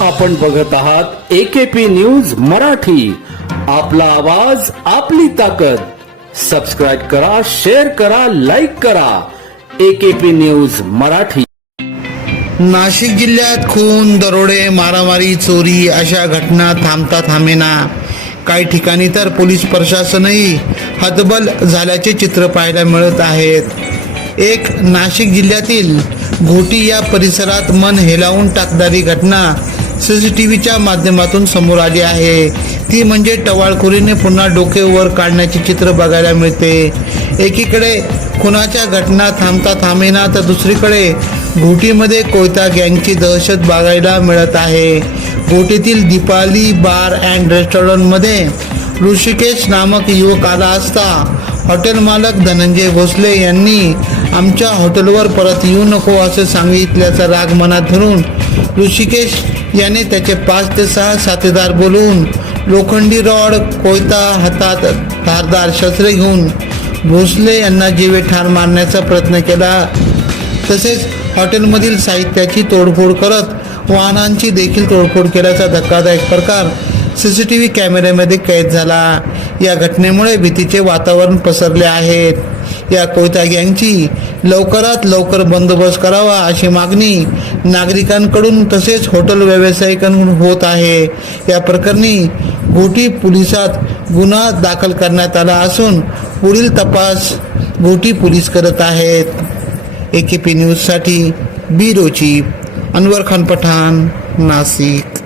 आपण बघत आहात एकेपी न्यूज मराठी. आपला आवाज आपली ताकद. सबस्क्राईब करा शेअर करा लाईक करा. AKP news Marathi. नाशिक जिल्ह्यात खून दरोडे मारामारी चोरी अशा घटना थांबता थांबेना. काही ठिकाणी तर पोलीस प्रशासनही हतबल झाल्याचे चित्र पाहायला मिळत आहेत. एक नाशिक जिल्ह्यातील घोटी या परिसरात मन हेलावून टाकणारी घटना सी सी टी व्हीच्या माध्यमातून समोर आली आहे. ती म्हणजे टवाळखोरीने पुन्हा डोके वर काढण्याचे चित्र बघायला मिळते. एकीकडे खुनाच्या घटना थांबता थांबेना तर दुसरीकडे घोटीमध्ये कोयता गँगची दहशत बघायला मिळत आहे. घोटीतील दीपाली बार अँड रेस्टॉरंटमध्ये ऋषिकेश नामक युवक आला असता. हॉटेल मालक धनंजय भोसले यांनी आमच्या हॉटेलवर परत येऊ नको असं सांगितल्याचा राग मनात धरून ऋषिकेश याने त्याचे पाच ते सहा साथीदार बोलवून लोखंडी रॉड कोयता हातात धारदार शस्त्रे घेऊन भोसले यांना जीवे ठार मारण्याचा प्रयत्न केला. तसेच हॉटेलमधील साहित्याची तोडफोड करत वाहनांची देखील तोडफोड केल्याचा धक्कादायक प्रकार सी सी टी व्ही कॅमेऱ्यामध्ये कैद झाला. या घटनेमुळे भीतीचे वातावरण पसरले आहेत या कोयता गँगची लवकरात लवकर बंदोबस्त करावा अशी मागणी नागरिकांकडून तसेच हॉटेल व्यावसायिकांकडून होत आहे. या प्रकरणी घोटी पोलिसात गुन्हा दाखल करण्यात आला असून पुढील तपास घोटी पोलीस करत आहेत. ए के पी न्यूजसाठी बी रोची अनवर खान पठाण नाशिक.